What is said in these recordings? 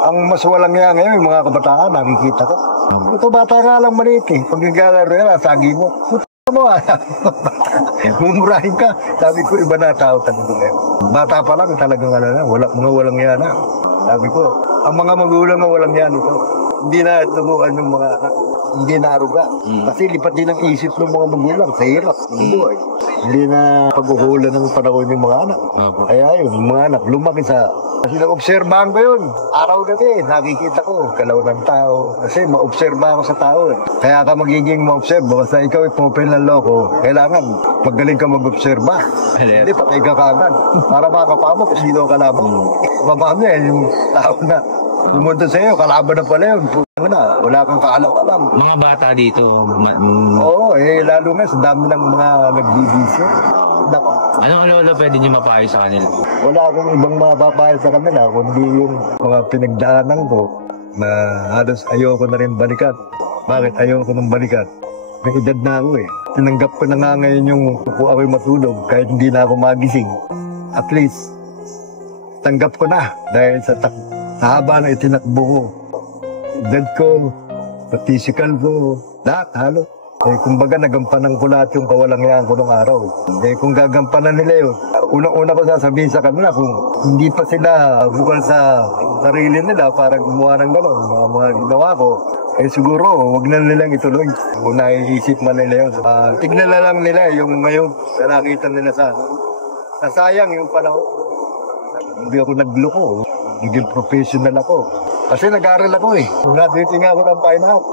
Ang mas walang yan ngayon, yung mga kabataan, nakikita ko. Ito bata nga lang maliit eh. Pag naglalaro yan, asagi mo. Puta mo mumurahin ka. Sabi ko, iba na tao talaga ngayon. Bata pa lang, talagang mga walang yan na. Sabi ko, ang mga magulang na walang yan ito. Hindi na tubuan ng mga anak. Hindi na aruga. Kasi lipat din ang isip ng mga magulang sa hirap ng buhay. Hindi na paghuhula ng panahon yung mga anak. Kaya yun, yung mga anak, lumaki sa... Kasi na-obserbahan ko yun. Araw-gabi, nakikita ko, galaw ng tao. Kasi ma-obserba ako sa tao eh. Kaya ka magiging ma-observe. Basta ikaw ay pumapil ng loko, kailangan magaling ka mag-obserba. Hindi, patay ka kagad. Para makapama kung sino ka laban. Mabaham niya, yung tao na pumunta sa'yo, kalaban na pala yun. Wala kang kaalam-alam. Mga bata dito. Oo, lalo nga sa dami ng mga nagbibisyo. Ano pwede niyo mapayo sa kanila? Wala akong ibang mapapayo sa kanila, kundi yung mga pinagdaanan ko na halos ayoko na rin balikan. Bakit ayoko nang balikan? May edad na ako eh. Tinanggap ko na nga ngayon yung kung ako'y matulog kahit hindi na ako magising. At least, tanggap ko na dahil sa haba na itinakbo ko. Edad ko, sa physical ko, lahat halo. Kumbaga nagampanan ko lahat yung kawalangyaan ko nung araw. Kung gagampanan nila yun, unang-una ko sasabihin sa kanila kung hindi pa sila bukal sa sarili nila para gumawa ng gano'n, mga ginawa ko, siguro wag na nilang ituloy. Kung naiisip man nila yun. Tignan na lang nila yung ngayon nakita nila sa nasayang yung panahon. Hindi ako nagloko, naging professional ako. Kasi nag-aaral ako eh. Graduating ako ng fine art,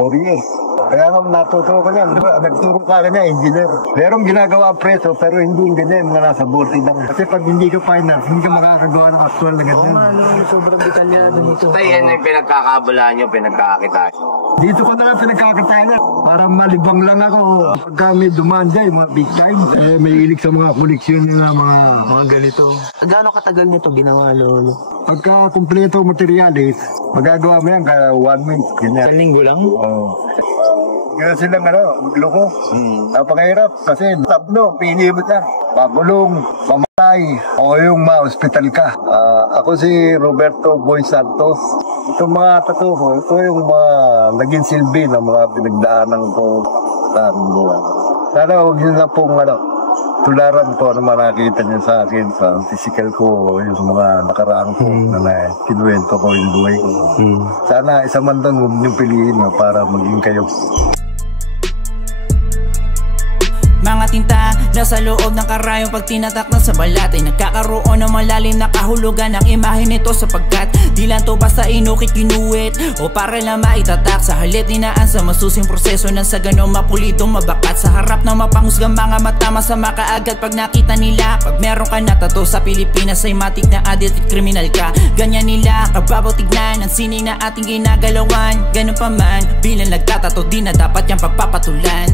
4 years. Kaya nga natuto ko yan. Nagturo ka niya, engineer. Merong ginagawa preso, pero hindi yung ganyan, mga nasa bote lang. Kasi pag hindi ka fine art, hindi ka makakagawa ng actual na ganyan. Sobrang detalyado nito. Ito yan yung pinagkakabulaan nyo, pinagkakakitaan nyo. Dito ko na pinagkakitaan niya. Para malibang lang ako. Pagka may dumaan dyan, mga big time. May ilig sa mga koleksyon niya mga ganito. Gaano katagal nito ginawa, Lolo? Pagka kumpleto materialis, magagawa mo yan kaya 1 month. Ganyan. Linggo lang? Oo. Ganyan silang loko. Napakahirap kasi tatlo, pinibot yan. Pagulong, mamatay, o yung ma-hospital ka. Ako si Roberto Boy Santos. Itong mga tattoo ko, ito yung mga naging silbi ng mga pinagdaanan ko sa aking buwan. Sana huwag yun lang pong tularan ko na nakita niyo sa akin sa physical ko, yung mga nakaraan ko na kinuwento ko yung buhay ko. Sana isa man doon huwag niyong piliin para maging kayo. Mga tinta nasa loob ng karayong pag tinatak na sa balat ay nagkakaroon ng malalim na kahulugan ng imahe nito sapagkat di lang to basta inukit kinuwit o para lang maitatak sa halit dinaan sa masusing proseso ng sa ganong mapulitong mabakat sa harap ng mapanghusgang mga mata masama kaagad pag nakita nila pag meron ka na tato sa Pilipinas ay matik na addict at kriminal ka ganyan nila kababaw tignan ang sining na ating ginagalawan ganun pa man bilang nagtatato di na dapat yung pagpapatulan.